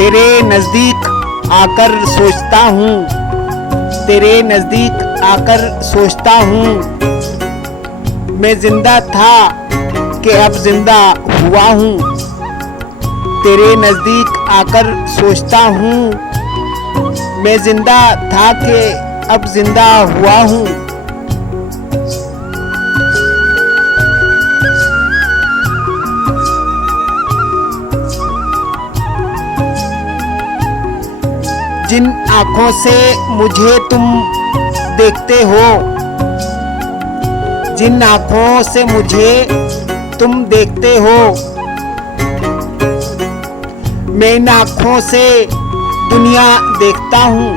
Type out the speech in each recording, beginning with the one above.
तेरे नजदीक आकर सोचता हूँ, तेरे नजदीक आकर सोचता हूँ, मैं जिंदा था कि अब जिंदा हुआ हूँ। तेरे नजदीक आकर सोचता हूँ, मैं जिंदा था कि अब जिंदा हुआ हूँ। जिन आँखों से मुझे तुम देखते हो, जिन आँखों से मुझे तुम देखते हो, मैं इन आँखों से दुनिया देखता हूँ।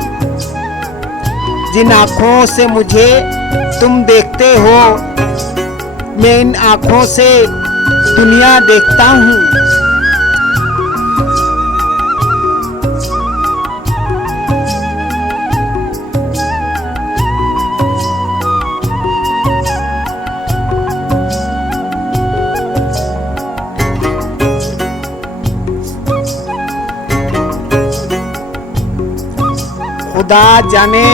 जिन आँखों से मुझे तुम देखते हो, मैं इन आँखों से दुनिया देखता हूँ। खुदा जाने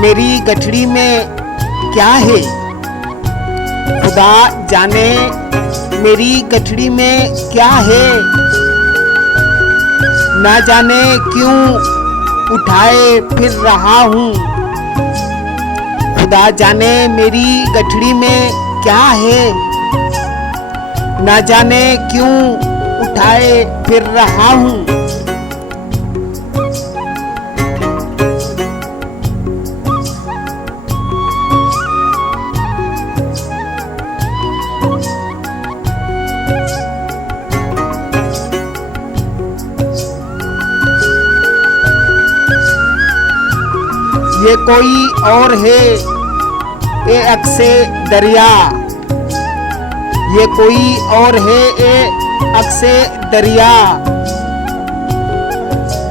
मेरी गठरी में क्या है, खुदा जाने मेरी गठरी में क्या है, ना जाने क्यों उठाए फिर रहा हूँ। खुदा जाने मेरी गठरी में क्या है, ना जाने क्यों उठाए फिर रहा हूँ। ये कोई और है ए अक्से दरिया, ये कोई और है ए अक्से दरिया,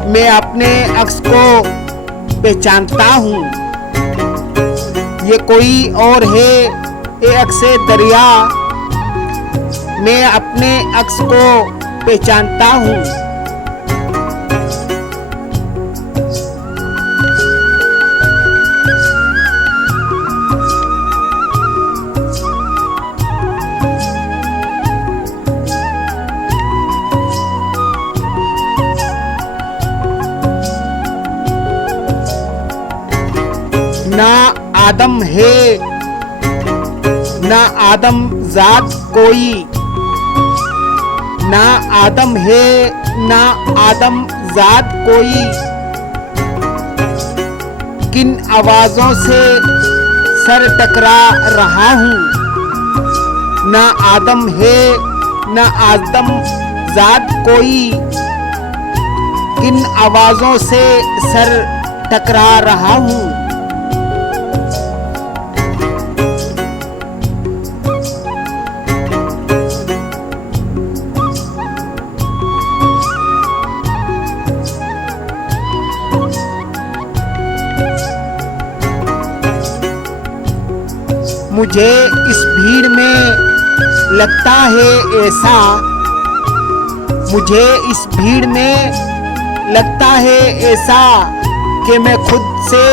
मैं अपने अक्स को पहचानता हूँ। ये कोई और है ए अक्से दरिया, मैं अपने अक्स को पहचानता हूँ। ना आदम है ना आदम जात कोई, ना आदम है ना आदम जात कोई, किन आवाजों से सर टकरा रहा हूँ। ना आदम है ना आदम जात कोई, किन आवाजों से सर टकरा रहा हूँ। मुझे इस भीड़ में लगता है ऐसा, मुझे इस भीड़ में लगता है ऐसा कि मैं खुद से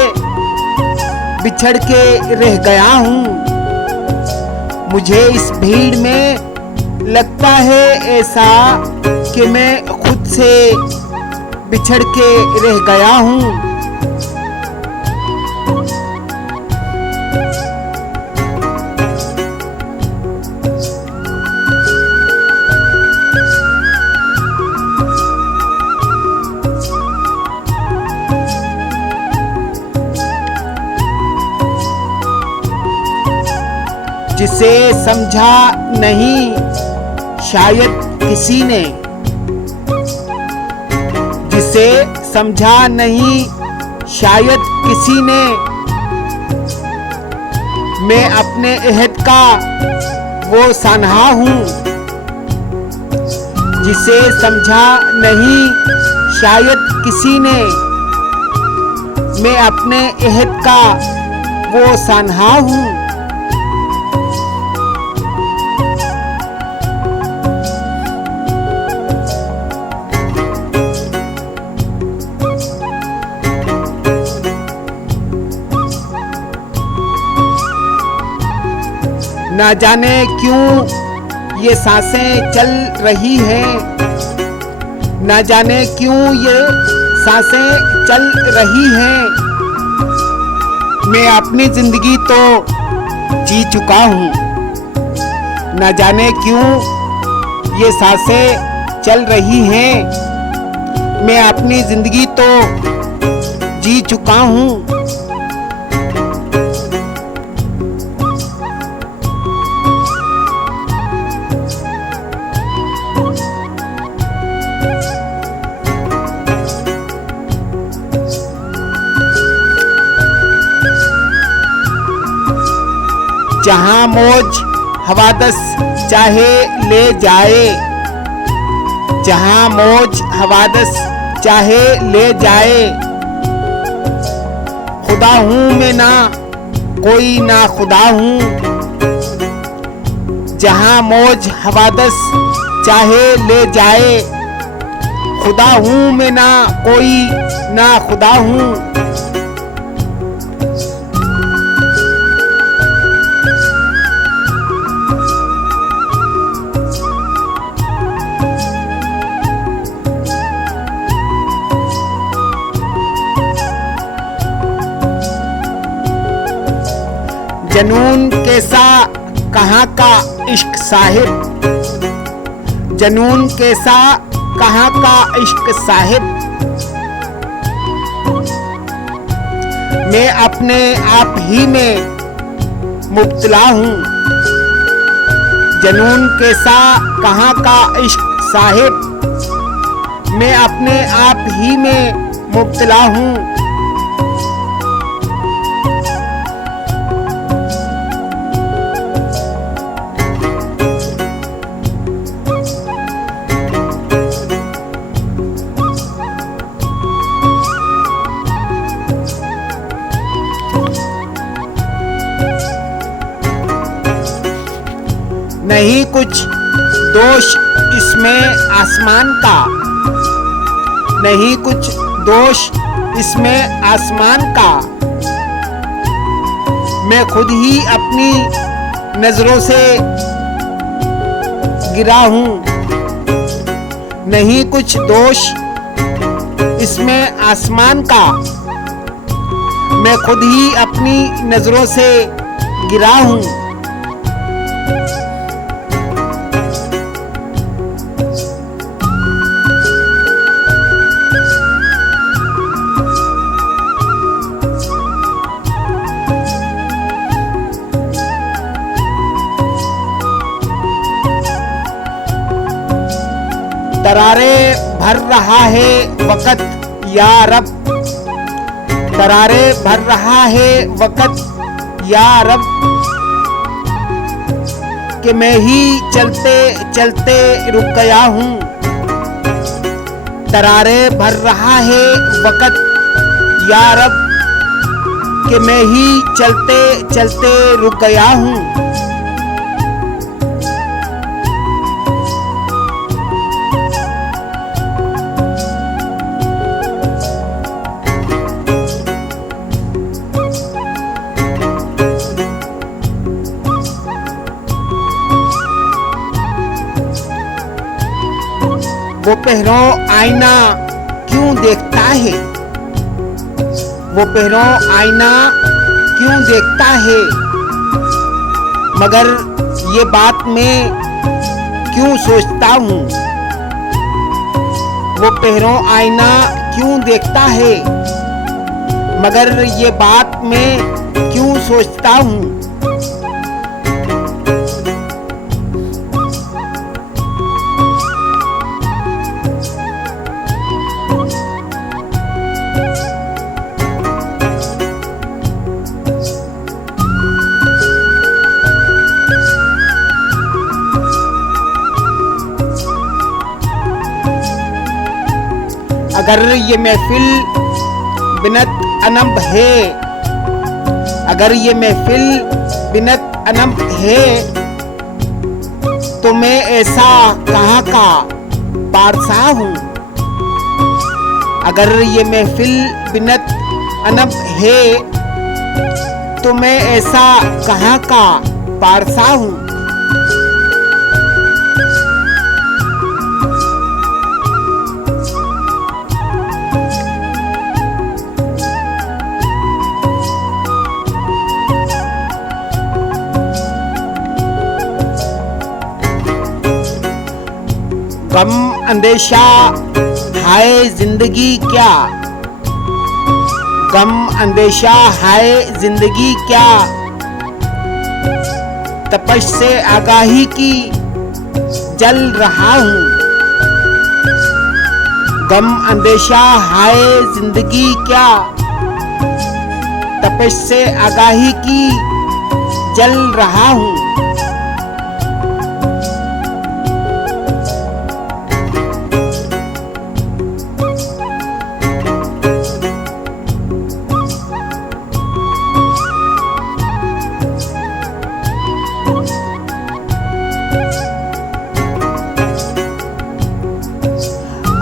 बिछड़ के रह गया हूँ। मुझे इस भीड़ में लगता है ऐसा कि मैं खुद से बिछड़ के रह गया हूँ। जिसे समझा नहीं शायद किसी ने, जिसे समझा नहीं शायद किसी ने, मैं अपने अहद का वो सानहा हूँ। जिसे समझा नहीं शायद किसी ने, मैं अपने अहद का वो सानहा हूँ। ना जाने क्यों ये सांसें चल रही हैं, ना जाने क्यों ये सांसें चल रही हैं। मैं अपनी जिंदगी तो जी चुका हूँ, ना जाने क्यों ये सांसें चल रही हैं। मैं अपनी जिंदगी तो जी चुका हूँ। जहाँ मौज हवादस चाहे ले जाए, जहाँ मौज हवादस चाहे ले जाए। खुदा हूँ मैं ना कोई ना खुदा हूँ, जहाँ मौज हवादस चाहे ले जाए। खुदा हूँ मैं ना कोई ना खुदा हूँ। जनून कैसा कहाँ का इश्क साहिब, जनून कैसा कहाँ का इश्क साहिब। मैं अपने आप ही में मुब्तला हूँ, जनून कैसा कहाँ का इश्क साहिब। मैं अपने आप ही में मुब्तला हूँ। नहीं कुछ दोष इसमें आसमान का, नहीं कुछ दोष इसमें आसमान का। मैं खुद ही अपनी नजरों से गिरा हूँ, नहीं कुछ दोष इसमें आसमान का। मैं खुद ही अपनी नजरों से गिरा हूँ। दरारे भर रहा है वक़्त या रब, दरारे भर रहा है वक़्त या रब। कि मैं ही चलते चलते रुक गया हूँ, दरारे भर रहा है वक़्त या रब। कि मैं ही चलते चलते रुक गया हूँ। वो पहरों आईना क्यों देखता है, वो पहरों आईना क्यों देखता है। मगर ये बात मैं क्यों सोचता हूँ, वो पहरों आईना क्यों देखता है। मगर ये बात मैं क्यों सोचता हूँ। अगर ये महफिल बिनत अनब है, अगर ये महफिल बिनत अनब है, तो मैं ऐसा कहाँ का बादशाह हूँ। अगर ये महफिल बिनत अनब है, तो मैं ऐसा कहाँ का पारसा हूँ। गम अंदेशा हाय जिंदगी क्या, गम अंदेशा हाय जिंदगी क्या, तपश से आगाही की जल रहा हूँ। गम अंदेशा हाय जिंदगी क्या, तपश से आगाही की जल रहा हूँ।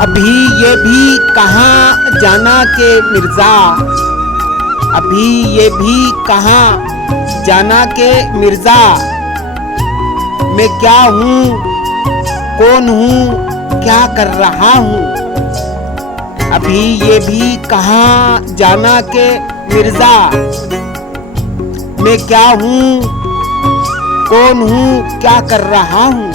अभी ये भी कहाँ जाना के मिर्जा, अभी ये भी कहाँ जाना के मिर्जा, मैं क्या हूँ कौन हूँ क्या कर रहा हूँ। अभी ये भी कहाँ जाना के मिर्जा, मैं क्या हूँ कौन हूँ क्या कर रहा हूँ।